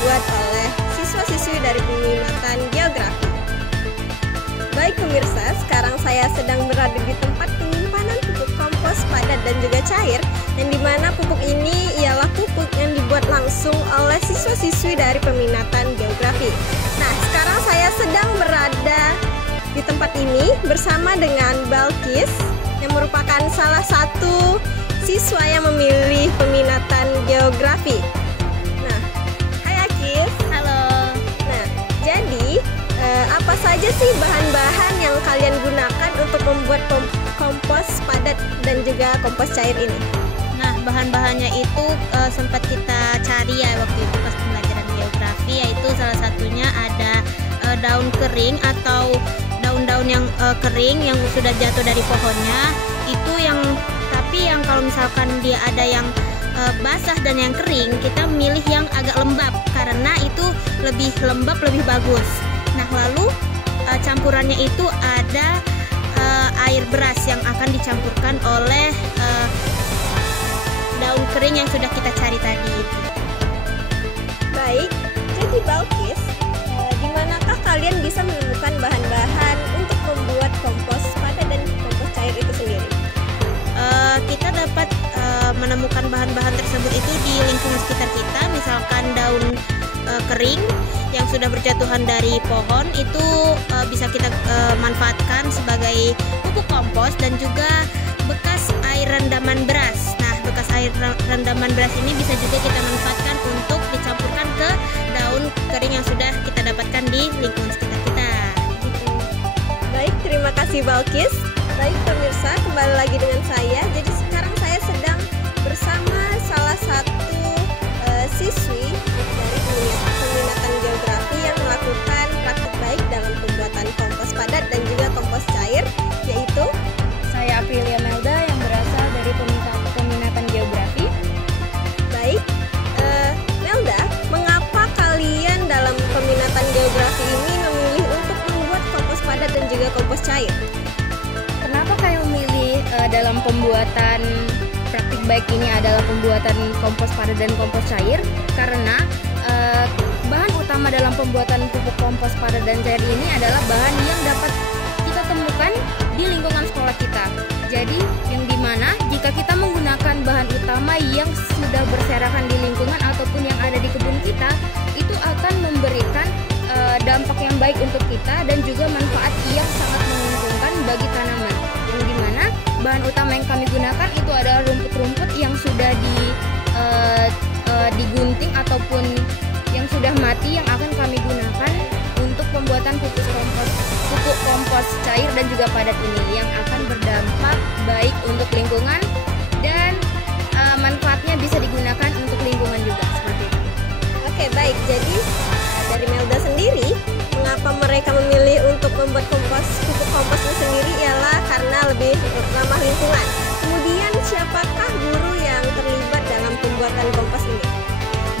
dibuat oleh siswa-siswi dari peminatan geografi. Baik pemirsa, sekarang saya sedang berada di tempat penyimpanan pupuk kompos padat dan juga cair, yang dimana pupuk ini ialah pupuk yang dibuat langsung oleh siswa-siswi dari peminatan geografi. Nah, sekarang saya sedang berada di tempat ini bersama dengan Balkis, yang merupakan salah satu siswa yang memilih peminatan geografi. Nah, hai Akis. Halo. Nah, jadi apa saja sih bahan-bahan yang kalian gunakan untuk membuat kompos padat dan juga kompos cair ini? Nah, bahan-bahannya itu sempat kita cari ya waktu itu pas pembelajaran geografi, yaitu salah satunya ada daun kering atau daun-daun yang kering yang sudah jatuh dari pohonnya. Itu tapi yang kalau misalkan dia ada yang basah dan yang kering, kita milih yang agak lembab karena itu lebih lembab, lebih bagus. Nah, lalu campurannya itu ada air beras yang akan dicampurkan oleh daun kering yang sudah kita cari tadi. Baik, jadi Balkis, di manakah kalian bisa menemukan bahan-bahan untuk membuat kompos padat dan kompos cair itu sendiri? Kita dapat menemukan bahan-bahan tersebut itu di lingkungan sekitar kita, misalkan daun kering yang sudah berjatuhan dari pohon itu bisa kita manfaatkan sebagai pupuk kompos, dan juga bekas air rendaman beras. Nah, bekas air rendaman beras ini bisa juga kita manfaatkan untuk dicampurkan ke daun kering yang sudah kita dapatkan di lingkungan sekitar kita. Baik, terima kasih Balkis. Baik pemirsa, kembali lagi dengan saya. Jadi sekarang saya sedang bersama salah satu siswi dari peminatan geografi yang melakukan praktik baik dalam pembuatan kompos padat dan juga kompos cair, yaitu saya Aprilia Melda yang berasal dari peminatan geografi. Baik, Melda, mengapa kalian dalam peminatan geografi ini memilih untuk membuat kompos padat dan juga kompos cair? Kenapa kalian memilih dalam pembuatan praktik baik ini adalah pembuatan kompos padat dan kompos cair? Karena bahan utama dalam pembuatan pupuk kompos padat dan cair ini adalah bahan yang dapat kita temukan di lingkungan sekolah kita. Jadi yang dimana jika kita menggunakan bahan utama yang sudah berserakan di lingkungan ataupun yang ada di kebun kita, itu akan memberikan dampak yang baik untuk kita dan juga manfaat yang sangat menguntungkan bagi tanaman. Yang dimana bahan utama yang kami gunakan itu adalah rumput-rumput yang sudah digunting ataupun yang sudah mati, yang akan kami gunakan untuk pembuatan pupuk kompos cair dan juga padat ini, yang akan berdampak baik untuk lingkungan dan manfaatnya bisa digunakan untuk lingkungan juga, seperti itu. Oke, baik. Jadi dari Melda sendiri, mengapa mereka memilih untuk membuat pupuk kompos ini sendiri ialah karena lebih ramah lingkungan. Kemudian siapakah guru yang terlibat dalam pembuatan kompos ini?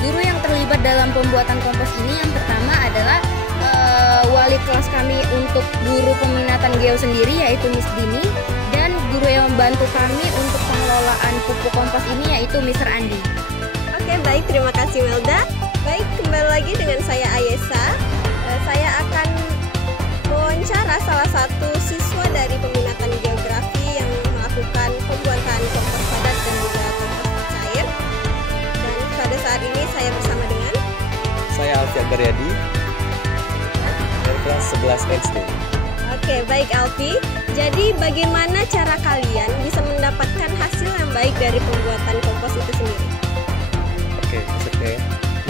Guru yang terlibat dalam pembuatan kompos ini yang pertama adalah wali kelas kami untuk guru peminatan geo sendiri, yaitu Miss Dini, dan guru yang membantu kami untuk pengelolaan pupuk kompos ini yaitu Mr. Andi. Oke, baik, terima kasih Melda. Baik, kembali lagi dengan saya Ayesa. Saya akan mewawancara salah satu siswa dari peminatan geografi yang melakukan pembuatan kompos padat dan juga kompos cair. Dan pada saat ini saya bersama dengan saya Alfian Karyadi dari kelas 11 SD. Oke, baik Alfi. Jadi bagaimana cara kalian bisa mendapatkan hasil yang baik dari pembuatan kompos itu sendiri? Oke.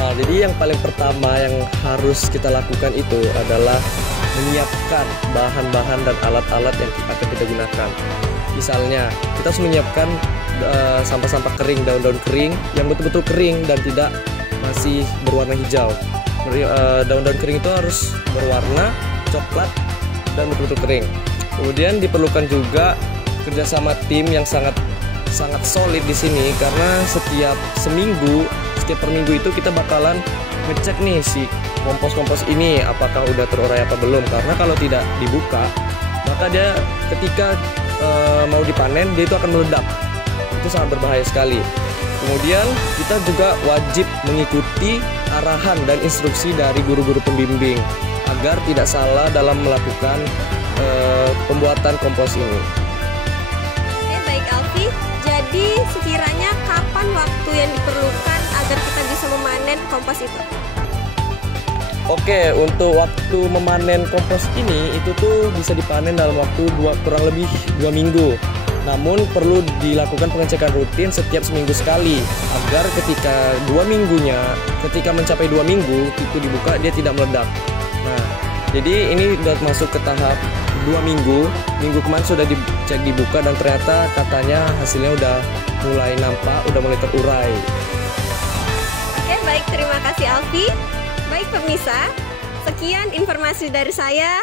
Nah, jadi yang paling pertama yang harus kita lakukan itu adalah menyiapkan bahan-bahan dan alat-alat yang akan kita gunakan. Misalnya, kita harus menyiapkan sampah-sampah kering, daun-daun kering yang betul-betul kering dan tidak masih berwarna hijau. Daun-daun kering itu harus berwarna coklat dan betul-betul kering. Kemudian diperlukan juga kerjasama tim yang sangat solid di sini, karena setiap per minggu itu kita bakalan ngecek nih si kompos ini apakah udah terurai apa belum, karena kalau tidak dibuka maka dia ketika mau dipanen dia itu akan meledak. Itu sangat berbahaya sekali. Kemudian kita juga wajib mengikuti arahan dan instruksi dari guru-guru pembimbing agar tidak salah dalam melakukan pembuatan kompos ini. Oke, baik Alfi. Jadi sekiranya kapan waktu yang diperlukan agar kita bisa memanen kompos itu? Oke, untuk waktu memanen kompos ini itu tuh bisa dipanen dalam waktu kurang lebih 2 minggu. Namun perlu dilakukan pengecekan rutin setiap seminggu sekali agar ketika ketika mencapai 2 minggu itu dibuka dia tidak meledak. Nah, jadi ini sudah masuk ke tahap 2 minggu. Minggu kemarin sudah dicek dibuka dan ternyata katanya hasilnya udah mulai nampak, udah mulai terurai. Oke, baik, terima kasih Alfi. Baik pemirsa, sekian informasi dari saya.